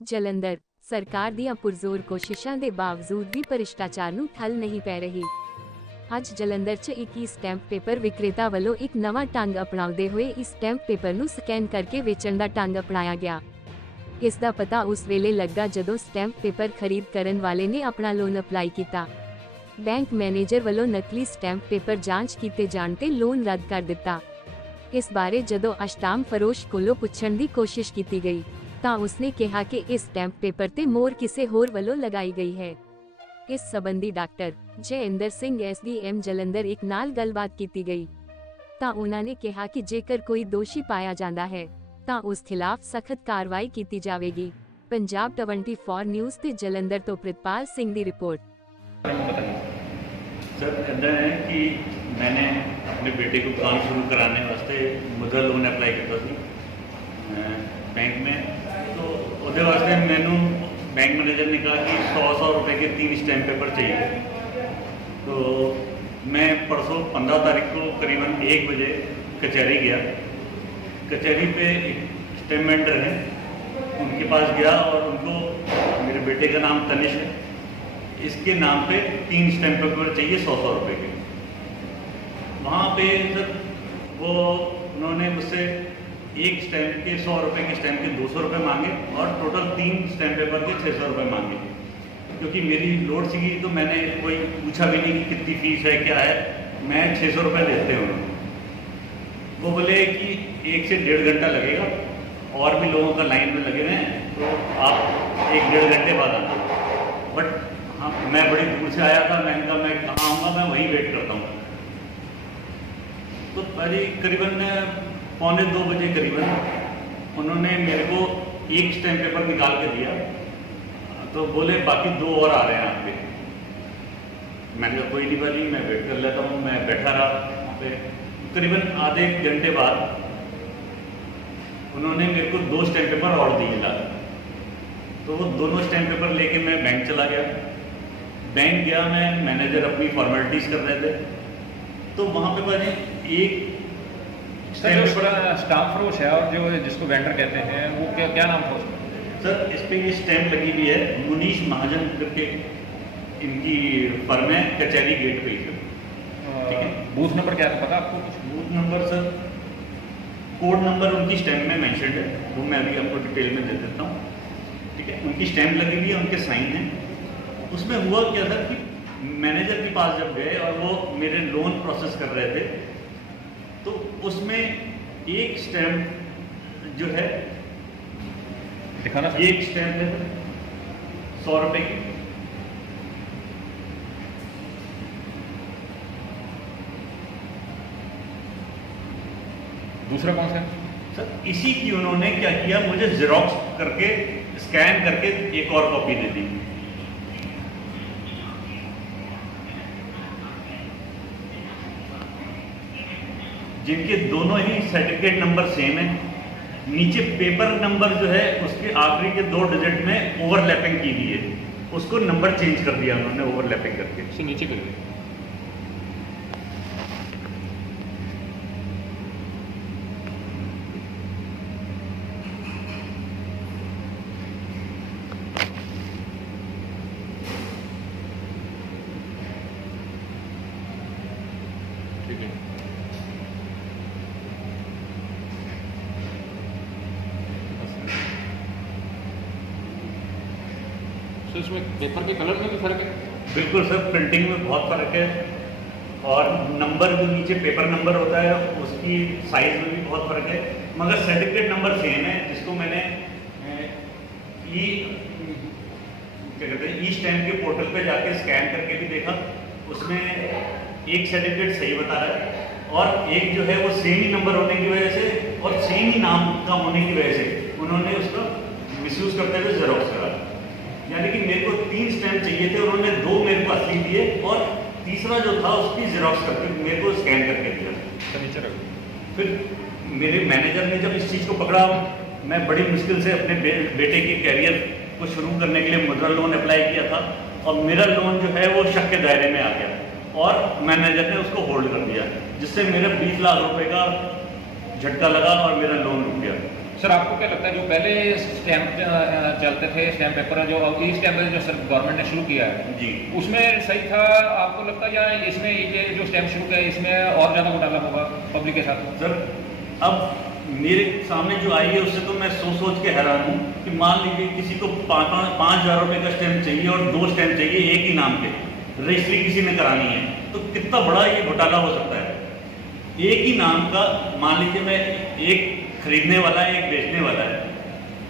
ਜਲੰਧਰ ਸਰਕਾਰ ਦੀਆਂ ਪੁਰਜ਼ੋਰ ਕੋਸ਼ਿਸ਼ਾਂ ਦੇ ਬਾਵਜੂਦ ਵੀ ਭ੍ਰਿਸ਼ਟਾਚਾਰ ਨੂੰ ਠੱਲ ਨਹੀਂ ਪੈ ਰਹੀ। ਅੱਜ ਜਲੰਧਰ 'ਚ ਇੱਕ ਸਟੈਂਪ ਪੇਪਰ ਵਿਕਰੇਤਾ ਵੱਲੋਂ ਇੱਕ ਨਵਾਂ ਢੰਗ ਅਪਣਾਉਂਦੇ ਹੋਏ ਇਸ ਸਟੈਂਪ ਪੇਪਰ ਨੂੰ ਸਕੈਨ ਕਰਕੇ ਵੇਚਣ ਦਾ ਢੰਗ ਅਪਣਾਇਆ ਗਿਆ। ਇਸ ਦਾ ਪਤਾ ਉਸ ਵੇਲੇ ਲੱਗਾ ਜਦੋਂ ਸਟੈਂਪ ਪੇਪਰ ਖਰੀਦ ਕਰਨ ਵਾਲੇ ਨੇ ਆਪਣਾ ਲੋਨ ਅਪਲਾਈ ਕੀਤਾ। ਬੈਂਕ ਮੈਨੇਜਰ ਵੱਲੋਂ ਨਕਲੀ ਸਟੈਂਪ ਪੇਪਰ ਜਾਂਚ ਕੀਤੇ ਜਾਣ ਤੇ ਲੋਨ ਰੱਦ ਕਰ ਦਿੱਤਾ। ਇਸ ਬਾਰੇ ਜਦੋਂ ਅਸ਼ਟਾਮ ਫਰੋਸ਼ ਕੋਲੋਂ ਪੁੱਛਣ ਦੀ ਕੋਸ਼ਿਸ਼ ਕੀਤੀ ਗਈ ਤਾਂ ਉਸਨੇ ਕਿਹਾ ਕਿ ਇਸ ਸਟੈਂਪ ਪੇਪਰ ਤੇ ਮੋਹਰ ਕਿਸੇ ਹੋਰ ਵੱਲੋਂ ਲਗਾਈ ਗਈ ਹੈ। ਇਸ ਸੰਬੰਧੀ ਡਾਕਟਰ ਜੈਇੰਦਰ ਸਿੰਘ SDM ਜਲੰਧਰ ਇੱਕ ਨਾਲ ਗੱਲਬਾਤ ਕੀਤੀ ਗਈ ਤਾਂ ਉਹਨਾਂ ਨੇ ਕਿਹਾ ਕਿ ਜੇਕਰ ਕੋਈ ਦੋਸ਼ੀ ਪਾਇਆ ਜਾਂਦਾ ਹੈ ਤਾਂ ਉਸ ਖਿਲਾਫ ਸਖਤ ਕਾਰਵਾਈ ਕੀਤੀ ਜਾਵੇਗੀ। ਪੰਜਾਬ 24 ਨਿਊਜ਼ ਤੇ ਜਲੰਧਰ ਤੋਂ ਪ੍ਰਿਤਪਾਲ ਸਿੰਘ ਦੀ ਰਿਪੋर्ट। सर इदा है कि मैंने अपने बेटे को काम शुरू कराने वास्ते मुद्रा लोन अप्लाई किया बैंक में, तो उसके वास्ते मैनू बैंक मैनेजर ने कहा कि 100 रुपए के 3 स्टैंप पेपर चाहिए। तो मैं परसों 15 तारीख को करीबन 1 बजे कचहरी गया। कचहरी पे एक स्टैम्प वेंडर है, उनके पास गया और उनको मेरे बेटे का नाम तनिष है, इसके नाम पे 3 स्टैंप पेपर चाहिए 100 रुपए के। वहाँ पे सर वो उन्होंने मुझसे एक स्टैंप के 100 रुपए के स्टैंप के 200 रुपये मांगे और टोटल 3 स्टैंप पेपर के 600 रुपये मांगे। क्योंकि मेरी लोड सी तो मैंने कोई पूछा भी नहीं कि कितनी फीस है क्या है, मैं 600 रुपये लेते हैं उन्होंने। वो बोले कि 1 से 1.5 घंटा लगेगा और भी लोगों का लाइन में लगे हुए हैं, तो आप 1-1.5 घंटे बाद आना। बट हाँ, मैं बड़ी दूर से आया था, मैंने कहा मैं कहाँ आऊँगा, मैं वहीं वेट करता हूँ। तो पहले करीबन 1:45 बजे करीबन उन्होंने मेरे को एक स्टैम्प पेपर निकाल के दिया, तो बोले बाकी 2 और आ रहे हैं आप पे। मैंने कहा कोई नहीं वाली, मैं वेट कर लेता हूँ। मैं बैठा रहा वहाँ पे। करीबन आधे घंटे बाद उन्होंने मेरे को 2 स्टैम्प पेपर और दिए ला। तो वो दोनों स्टैम्प पेपर लेके मैं बैंक चला गया। बैंक गया मैं, मैनेजर अपनी फॉर्मेलिटीज़ कर रहे थे, तो वहाँ पे भाई एक स्टाम्प फरोश है और जो जिसको वेंडर कहते हैं वो क्या नाम था उसका? सर इस पे ये स्टैम्प लगी हुई है, मुनीश महाजन करके इनकी फर्म है, कचहरी गेट पे ही। ठीक है, बूथ नंबर क्या था पता आपको कुछ? Booth number sir, code number उनकी स्टैम्प में मेंशन्ड है, वो मैं अभी आपको डिटेल में दे देता हूँ। ठीक है, उनकी स्टैम्प लगी हुई है, उनके साइन है। उसमें हुआ क्या था कि मैनेजर के पास जब गए और वो मेरे लोन प्रोसेस कर रहे थे, तो उसमें एक स्टैम्प जो है दिखाना, एक स्टैम्प है 100 रुपए की। दूसरा कौन सा? सर इसी की उन्होंने क्या किया, मुझे जेरोक्स करके स्कैन करके एक और कॉपी दे दी। जिनके दोनों ही सर्टिफिकेट नंबर सेम है। नीचे पेपर नंबर जो है उसके आखिरी के 2 डिजिट में ओवरलैपिंग की हुई है, उसको नंबर चेंज कर दिया उन्होंने ओवरलैपिंग करके। उससे नीचे कर दिया। ठीक है, तो इसमें पेपर के कलर में भी फर्क है? बिल्कुल सर, प्रिंटिंग में बहुत फ़र्क है और नंबर जो नीचे पेपर नंबर होता है उसकी साइज़ में भी बहुत फ़र्क है, मगर सर्टिफिकेट नंबर सेम है। जिसको मैंने क्या कहते हैं ई स्टैम्प के पोर्टल पे जाके स्कैन करके भी देखा, उसमें एक सर्टिफिकेट सही बता रहा है और एक जो है वो सेम ही नंबर होने की वजह से और सेम ही नाम का होने की वजह से उन्होंने उसका मिसयूज़ करते हुए जेरोक्स करा। यानी कि मेरे को 3 स्टैम्प चाहिए थे, उन्होंने 2 मेरे को असली दिए और तीसरा जो था उसकी जेरोक्स करके मेरे को स्कैन करके दिया। फिर मेरे मैनेजर ने जब इस चीज़ को पकड़ा, मैं बड़ी मुश्किल से अपने बेटे के कैरियर को शुरू करने के लिए मुद्रा लोन अप्लाई किया था और मेरा लोन जो है वो शक के दायरे में आ गया और मैनेजर ने उसको होल्ड कर दिया, जिससे मेरे 20 लाख रुपए का झटका लगा और मेरा लोन रुक गया। सर आपको क्या लगता है जो पहले स्टैम्प चलते थे, स्टैम्प पेपर जो अब ई स्टैम्प जो सर गवर्नमेंट ने शुरू किया है जी, उसमें सही था आपको लगता है, या इसमें ये जो स्टैम्प शुरू किया है इसमें और ज़्यादा घोटाला होगा पब्लिक के साथ? सर अब मेरे सामने जो आई है उससे तो मैं सोच के हैरान हूँ कि मान लीजिए किसी को 5,000 रुपये का स्टैम्प चाहिए और 2 स्टैम्प चाहिए एक ही नाम पे, रजिस्ट्री किसी ने करानी है, तो कितना बड़ा ये घोटाला हो सकता है। एक ही नाम का, मान लीजिए मैं एक खरीदने वाला है, एक बेचने वाला है।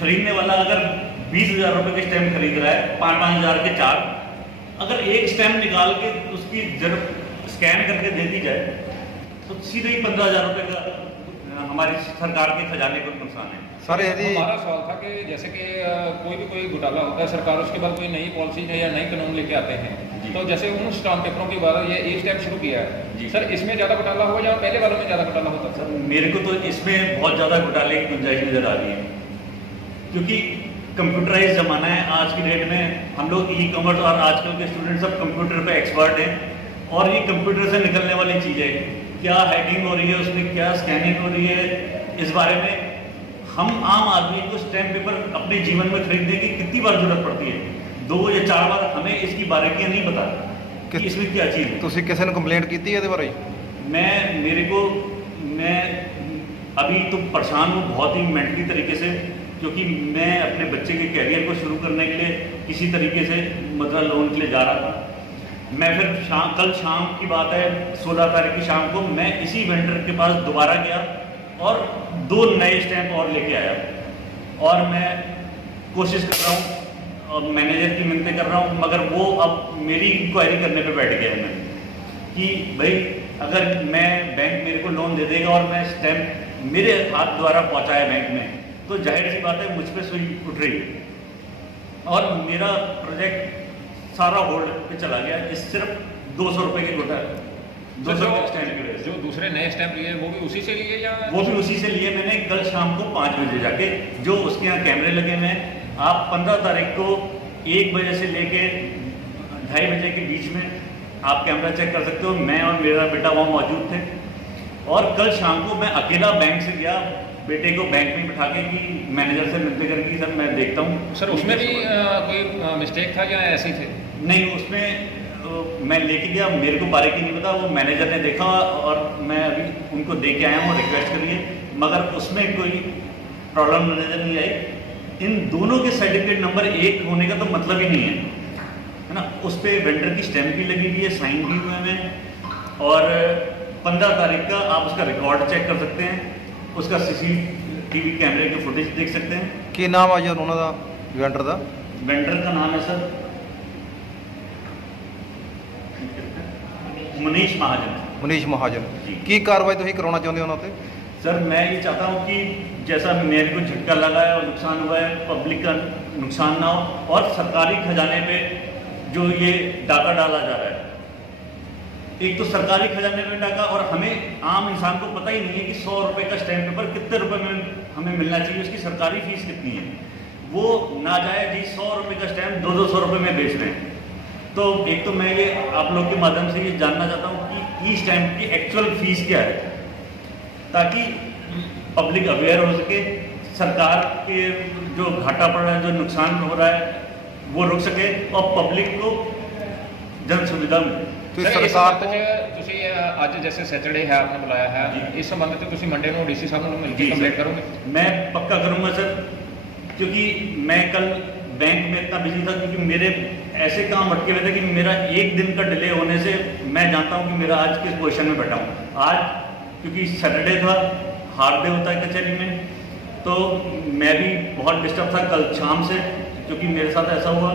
खरीदने वाला अगर 20,000 रुपये के स्टैम्प खरीद रहा है, 5,000 के 4, अगर एक स्टैम्प निकाल के उसकी जब स्कैन करके दे दी जाए तो सीधे ही 15,000 रुपये का हमारी सरकार के खजाने को नुकसान है। सर यदि हमारा सवाल था कि जैसे कि कोई घोटाला होता है, सरकार उसके बाद कोई नई पॉलिसी या नई कानून लेके आते हैं, तो जैसे उन स्टाम्प पेपरों के बाद ये ई स्टैम्प शुरू किया है, सर इसमें ज़्यादा घोटाला होगा या पहले वालों में ज़्यादा घोटाला होता है? सर मेरे को तो इसमें बहुत ज़्यादा घोटाले की गुंजाइश नज़र आ रही है, क्योंकि कंप्यूटराइज ज़माना है आज की डेट में। हम लोग ई कॉमर्स और आजकल के स्टूडेंट सब कंप्यूटर पे एक्सपर्ट हैं, और ये कंप्यूटर से निकलने वाली चीज़ है, क्या हैकिंग हो रही है उसमें, क्या स्कैनिंग हो रही है, इस बारे में हम आम आदमी को स्टैम्प पेपर अपने जीवन में खरीदने की कितनी बार जरूरत पड़ती है, 2 या 4 बार। हमें इसकी बारीकियां नहीं पता कि इसमें क्या चीज़ है। ਤੁਸੀਂ ਕਿਸੇ ਨੂੰ ਕੰਪਲੇਂਟ ਕੀਤੀ ਇਹਦੇ ਬਾਰੇ? मैं अभी तो परेशान हूँ बहुत ही मेंटली तरीके से, क्योंकि मैं अपने बच्चे के कैरियर को शुरू करने के लिए किसी तरीके से मुद्रा लोन के लिए जा रहा था। मैं फिर कल शाम की बात है, 16 तारीख की शाम को मैं इसी वेंडर के पास दोबारा गया और 2 नए स्टैम्प और लेके आया, और मैं कोशिश कर रहा हूँ और मैनेजर की मिन्नतें कर रहा हूँ, मगर वो अब मेरी इंक्वायरी करने पे बैठ गया है मैं कि भाई अगर मैं बैंक मेरे को लोन दे देगा और मैं स्टैम्प मेरे हाथ द्वारा पहुँचाया बैंक में, तो जाहिर सी बात है मुझ पर सुई उठ रही और मेरा प्रोजेक्ट सारा होल्ड पे चला गया। इस सिर्फ 200 रुपये की घोटाला, 200 स्टैम्प की वजह से। जो दूसरे नए स्टैम्प लिए वो भी उसी से लिए या? वो भी उसी से लिए मैंने कल शाम को 5 बजे जाके, जो उसके यहाँ कैमरे लगे हुए हैं। आप 15 तारीख को 1 बजे से लेके 2:30 बजे के बीच में आप कैमरा चेक कर सकते हो। मैं और मेरा बेटा वहाँ मौजूद थे, और कल शाम को मैं अकेला बैंक से गया, बेटे को बैंक में बिठा के कि मैनेजर से मिलते करके सर मैं देखता हूँ। सर उसमें भी कोई मिस्टेक था या ऐसे ही थे? नहीं, उसमें मैं लेके गया, मेरे को बारीकी नहीं पता, वो मैनेजर ने देखा और मैं अभी उनको दे के आया हूँ रिक्वेस्ट के लिए, मगर उसमें कोई प्रॉब्लम नजर नहीं आई। इन दोनों के सर्टिफिकेट नंबर 1 होने का तो मतलब ही नहीं है ना। उस पर वेंडर की स्टैम्प भी लगी हुई है, साइन भी हुए हैं, और 15 तारीख का आप उसका रिकॉर्ड चेक कर सकते हैं, उसका CCTV कैमरे की फुटेज देख सकते हैं। ਕੀ ਨਾਮ ਆ ਜੀ ਉਹਨਾਂ ਦਾ, ਵੈਂਡਰ ਦਾ? वेंडर का नाम है सर मनीष महाजन। ਮਨੀਸ਼ ਮਹਾਜਨ। जी। ਕੀ ਕਾਰਵਾਈ ਤੁਸੀਂ ਕਰਾਉਣਾ ਚਾਹੁੰਦੇ ਹੋ ਉਹਨਾਂ ਤੇ? सर मैं ये चाहता हूँ कि जैसा मेरे को झटका लगा है और नुकसान हुआ है, पब्लिक का नुकसान ना हो, और सरकारी खजाने पे जो ये डाका डाला जा रहा है, एक तो सरकारी खजाने में डाका, और हमें आम इंसान को पता ही नहीं है कि 100 रुपये का स्टैम्प पेपर कितने रुपए में हमें मिलना चाहिए, उसकी सरकारी फीस कितनी है। वो नाजायज ही 100 रुपये का स्टैम्प 200-200 रुपये में बेच रहे हैं। तो एक तो मैं ये आप लोग के माध्यम से ये जानना चाहता हूँ कि ई स्टैम्प की एक्चुअल फीस क्या है, ताकि पब्लिक अवेयर हो सके, सरकार के जो घाटा पड़ रहा है, जो नुकसान हो रहा है, वो रुक सके और पब्लिक को जन सुविधा मिले। ਤੁਸੀਂ सर, इस ਸਰਕਾਰ संबंध ਤੋਂ ਤੁਸੀਂ ਅੱਜ जैसे सैटरडे है आपने बुलाया है, इस संबंध में ਤੁਸੀਂ मंडे को DC साहब को मिलकर जी, कंप्लेंट सर। करोगे? मैं पक्का करूंगा सर, क्योंकि मैं कल बैंक में इतना बिजी था, क्योंकि मेरे ऐसे काम अटके हुए थे कि मेरा 1 दिन का डिले होने से मैं जानता हूं कि मेरा आज किस पोजीशन में बैठा हूं। आज क्योंकि सैटरडे था, हार्ड डे होता है कचहरी में, तो मैं भी बहुत डिस्टर्ब था कल शाम से, क्योंकि मेरे साथ ऐसा हुआ।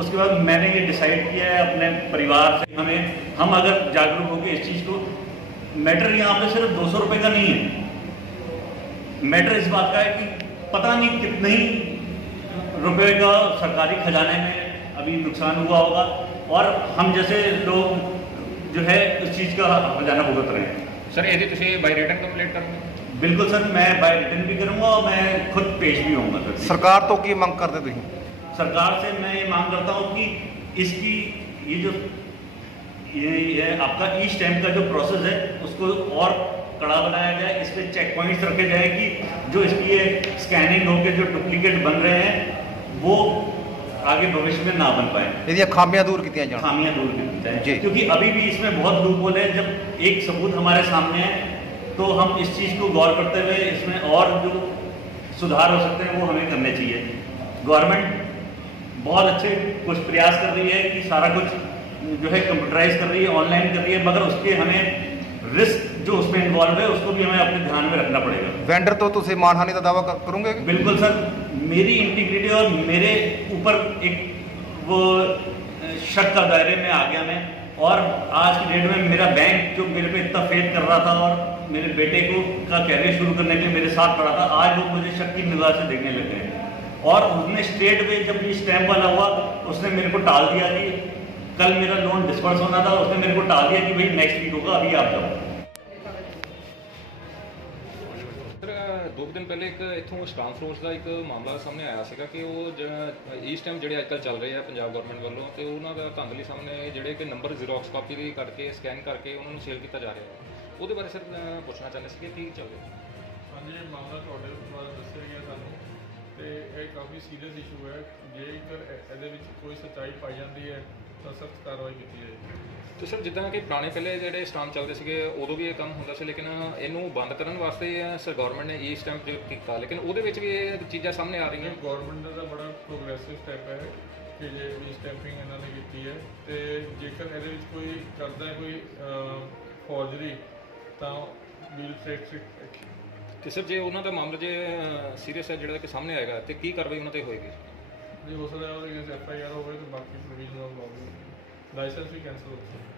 उसके बाद मैंने ये डिसाइड किया है अपने परिवार से, हम अगर जागरूक हो गए इस चीज़ को, मैटर यहाँ पे सिर्फ 200 रुपये का नहीं है, मैटर इस बात का है कि पता नहीं कितने ही रुपए का सरकारी खजाने में अभी नुकसान हुआ होगा, और हम जैसे लोग जो है उस चीज़ का खजाना भुगत रहे हैं। सर यदि ਤੁਸੀਂ बाय रिटन कंप्लेंट करोगे? बिल्कुल सर, मैं बाय रिटर्न भी करूँगा और मैं खुद पेश भी होऊंगा सर। ਸਰਕਾਰ ਤੋਂ ਕੀ ਮੰਗ ਕਰਦੇ ਤੁਸੀਂ? सरकार से मैं ये मांग करता हूँ कि इसकी ये जो ये आपका ई स्टैम्प का जो प्रोसेस है उसको और कड़ा बनाया जाए, इस पर चेक पॉइंट्स रखे जाए कि जो इसकी ये स्कैनिंग होकर जो डुप्लीकेट बन रहे हैं वो आगे भविष्य में ना बन पाए, ਇਹਦੀਆਂ ਖਾਮੀਆਂ ਦੂਰ ਕੀਤੀਆਂ ਜਾਣ। खामियां दूर की जाए। जी। क्योंकि अभी भी इसमें बहुत लूपहोल है। जब एक सबूत हमारे सामने है तो हम इस चीज़ को गौर करते हुए इसमें और जो सुधार हो सकते हैं वो हमें करने चाहिए। गवर्नमेंट बहुत अच्छे कुछ प्रयास कर रही है कि सारा कुछ जो है कंप्यूटराइज कर रही है, ऑनलाइन कर रही है, मगर उसके हमें रिस्क जो उसमें इन्वॉल्व है उसको भी हमें अपने ध्यान में रखना पड़ेगा। ਵੈਂਡਰ ਤੋਂ ਤੁਸੀਂ ਮਾਨਹਾਨੀ ਦਾ ਦਾਵਾ ਕਰੋਗੇ? बिल्कुल सर, मेरी इंटीग्रिटी और मेरे ऊपर एक वो शक का दायरे में आ गया मैं, और आज की डेट में मेरा बैंक जो मेरे पे इतना फेथ कर रहा था और मेरे बेटे को का कैरियर शुरू करने के लिए मेरे साथ खड़ा था, आज वो मुझे शक की निगाह से देखने लग गए। और उसने स्टेट में जब ये स्टैम्प वाला हुआ उसने मेरे को टाल दिया कि कल मेरा लोन डिस्पर्स होना था, उसने मेरे को टाल दिया कि भाई नेक्स्ट वीक होगा, अभी आप जाओ। ਸਰ 2 ਦਿਨ ਪਹਿਲੇ ਇੱਕ ਇੱਥੋਂ ਸਟਾਮ ਫਰੋਜ਼ ਦਾ ਇੱਕ ਮਾਮਲਾ ਸਾਹਮਣੇ ਆਇਆ ਸੀਗਾ ਕਿ ਉਹ ਇਸ ਟਾਈਮ ਜਿਹੜੇ ਅੱਜਕੱਲ੍ਹ ਚੱਲ ਰਹੇ ਆ ਪੰਜਾਬ ਗਵਰਨਮੈਂਟ ਵੱਲੋਂ, ਤੇ ਉਹਨਾਂ ਦਾ ਧਾਂਦਲੀ ਸਾਹਮਣੇ ਜਿਹੜੇ ਕਿ ਨੰਬਰ ਜ਼ੀਰੋਕਸ ਕਾਪੀ ਦੀ ਕਰਕੇ ਸਕੈਨ ਕਰਕੇ ਉਹਨਾਂ ਨੂੰ ਸੇਲ ਕੀਤਾ ਜਾ ਰਿਹਾ ਹੈ, ਉਹਦੇ ਬਾਰੇ ਸਰ ਪੁੱਛਣਾ ਚਾਹੁੰਦੇ ਸੀ ਕਿ ਕੀ ਚੱਲ ਰਿਹਾ? ਹਾਂਜੀ, ਇਹ ਮਾਮਲਾ ਤੁਹਾਡੇ ਦੁਆਰਾ ਦੱਸਿਆ ਗਿਆ ਸਾਨੂੰ, ਤੇ ਇਹ ਕਾਫੀ ਸੀਰੀਅਸ ਇਸ਼ੂ ਹੈ। ਜੇਕਰ ਇਹਦੇ ਵਿੱਚ ਕੋਈ ਸੱਚਾਈ ਪਾਈ ਜਾਂਦੀ ਹੈ ਤਾਂ ਸਖਤ ਕਾਰਵਾਈ ਕੀਤੀ ਜਾਏਗੀ। ਤੇ ਸਰ ਜਿੱਦਾਂ ਕਿ ਪੁਰਾਣੇ ਪਹਿਲੇ ਜਿਹੜੇ ਸਟਾਂਪ ਚੱਲਦੇ ਸੀਗੇ ਉਦੋਂ ਵੀ ਇਹ ਕੰਮ ਹੁੰਦਾ ਸੀ, ਲੇਕਿਨ ਇਹਨੂੰ ਬੰਦ ਕਰਨ ਵਾਸਤੇ ਸਰ ਗਵਰਨਮੈਂਟ ਨੇ ਸਟੈਂਪ ਕੀਤਾ, ਲੇਕਿਨ ਉਹਦੇ ਵਿੱਚ ਵੀ ਇਹ ਚੀਜ਼ਾਂ ਸਾਹਮਣੇ ਆ ਰਹੀਆਂ। ਗਵਰਨਮੈਂਟ ਦਾ ਬੜਾ ਪ੍ਰੋਗਰੈਸਿਵ ਸਟੈਪ ਹੈ ਕਿ ਜੇ ਵੀ ਸਟੈਂਪਿੰਗ ਇਹਨਾਂ ਨੇ ਕੀਤੀ ਹੈ, ਤੇ ਜੇਕਰ ਇਹਦੇ ਵਿੱਚ ਕੋਈ ਕਰਦਾ ਹੈ ਕੋਈ ਫੌਜਰੀ ਤਾਂ ਵੀਲ ਟੇਕ ਐਕਸ਼ਨ। ਤੇ ਸਰ ਜੇ ਉਹਨਾਂ ਦਾ ਮਾਮਲਾ ਜੇ ਸੀਰੀਅਸ ਹੈ ਜਿਹੜਾ ਕਿ ਸਾਹਮਣੇ ਆਏਗਾ ਤੇ ਕੀ ਕਾਰਵਾਈ ਉਹਨਾਂ ਤੇ ਹੋਏਗੀ? ਜੇ ਹੋ ਸਕਦਾ ਉਹਦੇ ਅਗੇਂਸਟ FIR ਹੋਵੇ ਤਾਂ ਬਾਕੀ ਪ੍ਰੋਵੀਜ਼ਨ ਆਫ ਲਾਅ ਲਾਇਸੈਂਸ ਵੀ ਕੈਂਸਲ ਹੋ ਸਕਦਾ।